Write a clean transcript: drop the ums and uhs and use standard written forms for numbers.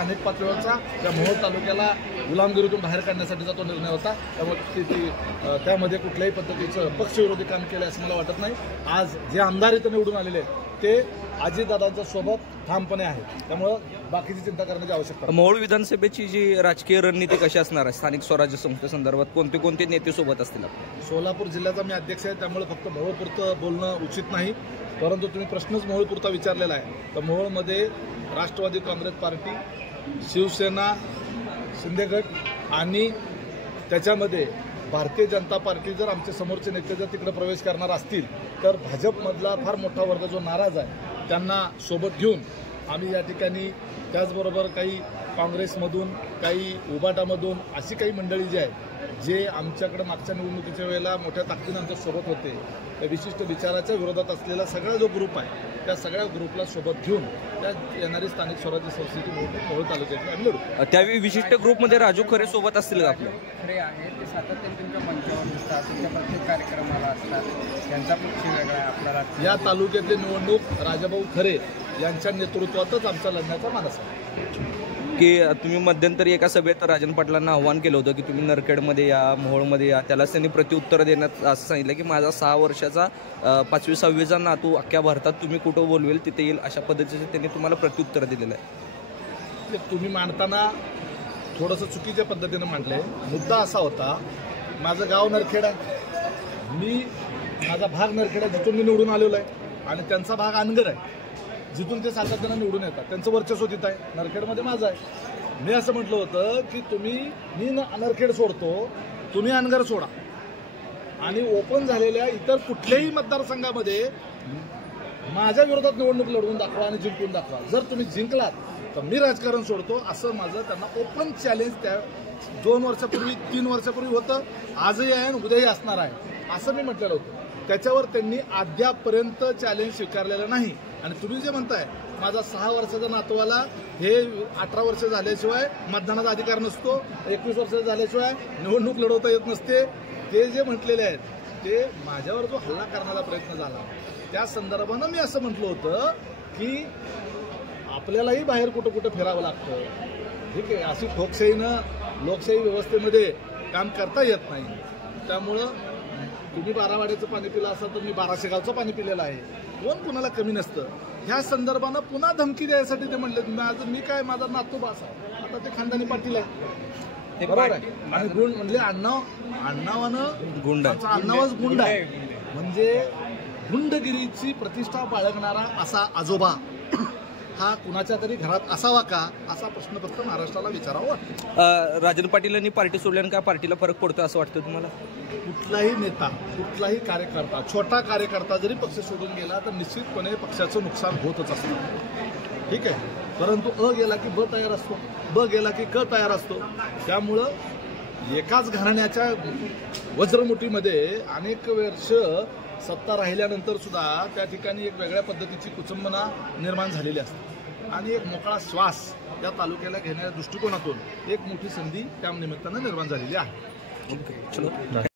स्थानिक पातळीवरचा त्या मोहोळ तालुक्याला गुलामगिरीतून बाहेर काढण्यासाठीचा तो निर्णय होता। त्यामुळे त्यामध्ये कुठल्याही पद्धतीचं पक्षविरोधी काम केलं असं मला वाटत नाही। आज जे आमदार इथं निवडून आलेले आहेत ते अजितदादांच्या सोबत ठामपणे आहे, त्यामुळे बाकीची चिंता करण्याची आवश्यकता नाही। मोहोळ विधानसभेची जी राजकीय रणनीती कशी असणार आहे, स्थानिक स्वराज्य संस्थेसंदर्भात कोणते कोणते नेते सोबत असतील? सोलापूर जिल्ह्याचा मी अध्यक्ष आहे, त्यामुळे फक्त मोहोळपुरतं बोलणं उचित नाही, परंतु तुम्ही प्रश्नच मोहोळपुरता विचारलेला आहे। तर मोहोळमध्ये राष्ट्रवादी काँग्रेस पार्टी, शिवसेना, शिंदे गट आणि त्याच्यामध्ये भारतीय जनता पार्टी जर आमचे समोरचे नेते जर तिकडे प्रवेश करणार असतील तर भाजपमधला फार मोठा वर्ग जो नाराज आहे त्यांना सोबत घेऊन आम्ही या ठिकाणी, त्याचबरोबर काही काँग्रेसमधून, काही उबाटामधून अशी काही मंडळी जी आहे जे आमच्याकडे मागच्या निवडणुकीच्या वेळेला मोठ्या ताकदीने आमच्या सोबत होते, त्या विशिष्ट विचाराच्या विरोधात असलेला सगळा जो ग्रुप आहे त्या सगळ्या ग्रुपला सोबत घेऊन त्या येणारी स्थानिक स्वराज्य संस्थेची मोहोळ तालुक्याची आम्ही लढू। त्यावेळी विशिष्ट ग्रुपमध्ये राजू खरे सोबत असतील का? आपल्या खरे आहे ते सातत्याने तुमच्या मंचावर दिसतात, तुमच्या प्रत्येक कार्यक्रमाला असतात, त्यांचा पक्ष वेगळा आहे आपला। या तालुक्यातली निवडणूक राजाभाऊ खरे यांच्या नेतृत्वातच आमचा लढण्याचा मानस आहे। की तुम्ही मध्यंतरी एका सभेत राजन पाटलांना आव्हान केलं होतं की तुम्ही नरखेडमध्ये या, मोहोळमध्ये या, त्यालाच त्यांनी प्रत्युत्तर देण्यात असं सांगितलं की माझा 6 वर्षाचा 5वी 6वीचा नातू अख्ख्या भारतात तुम्ही कुठं बोलवेल तिथे येईल, अशा पद्धतीचे त्यांनी तुम्हाला प्रत्युत्तर दिलेलं आहे। तुम्ही मांडताना थोडंसं चुकीच्या पद्धतीनं मांडलंय। मुद्दा असा होता, माझं गाव नरखेड आहे, माझा भाग नरखेड आहे जिथून मी निवडून आलेलो आहे, आणि त्यांचा भाग अनगर आहे जिथून ते सातत्यानं निवडून येतात, त्यांचं वर्चस्व तिथं आहे, नरखेडमध्ये माझं आहे। मी असं म्हटलं होतं की मी नरखेड सोडतो, तुम्ही अनगर सोडा, आणि ओपन झालेल्या इतर कुठल्याही मतदारसंघामध्ये माझ्या विरोधात निवडणूक लढवून दाखवा आणि जिंकून दाखवा। जर तुम्ही जिंकलात तर मी राजकारण सोडतो, असं माझं त्यांना ओपन चॅलेंज त्या 2 वर्षापूर्वी 3 वर्षापूर्वी होतं, आजही आहे आणि उद्याही असणार आहे असं मी म्हटलेलं होतं। त्याच्यावर त्यांनी अद्यापपर्यंत चॅलेंज स्वीकारलेलं नाही। आणि तुम्ही जे म्हणताय माझा 6 वर्षाचा नातवाला हे 18 वर्ष झाल्याशिवाय मतदानाचा अधिकार नसतो, 21 वर्ष झाल्याशिवाय निवडणूक लढवता येत नसते, ते जे म्हटलेले आहेत ते माझ्यावर जो हल्ला करण्याचा प्रयत्न झाला त्या संदर्भानं मी असं म्हटलं होतं की आपल्यालाही बाहेर कुठं कुठं फिरावं लागतं, ठीक आहे, अशी ठोकशाहीनं लोकशाही व्यवस्थेमध्ये काम करता येत नाही। त्यामुळं तुम्ही 12 वाड्याचं पाणी पिलं असाल तर मी 1200 गावचं पाणी पिलेलं आहे, कोण कुणाला कमी नसतं। ह्या संदर्भानं पुन्हा धमकी द्यायसाठी ते म्हणले मी काय, माझा नातू बास आहे, आता ते खानदानी पाटील आहे, बरोबर आहे, आणि गुण म्हणले अण्णावानं गुंड, अण्णावाच गुंड आहे, म्हणजे गुंडगिरीची प्रतिष्ठा बाळगणारा असा आजोबा हा कुणाच्या तरी घरात असावा का, असा प्रश्न फक्त महाराष्ट्राला विचारावा वाटतो। राजन पाटील यांनी पार्टी सोडल्याने काय पार्टीला फरक पडतो असं वाटतं तुम्हाला? कुठलाही नेता, कुठलाही कार्यकर्ता, छोटा कार्यकर्ता जरी पक्ष सोडून गेला तर निश्चितपणे पक्षाचं नुकसान होतच असतं, ठीक आहे, परंतु अ गेला की ब तयार असतो, ब गेला की क तयार असतो। त्यामुळं एकाच घराण्याच्या वज्रमुठीमध्ये अनेक वर्ष सत्ता राहिल्यानंतर सुद्धा त्या ठिकाणी एक वेगळ्या पद्धतीची कुचंबना निर्माण झालेली असते, आणि एक मोकळा श्वास या तालुक्याला घेण्याच्या दृष्टिकोनातून एक मोठी संधी त्या निमित्तानं निर्माण झालेली आहे।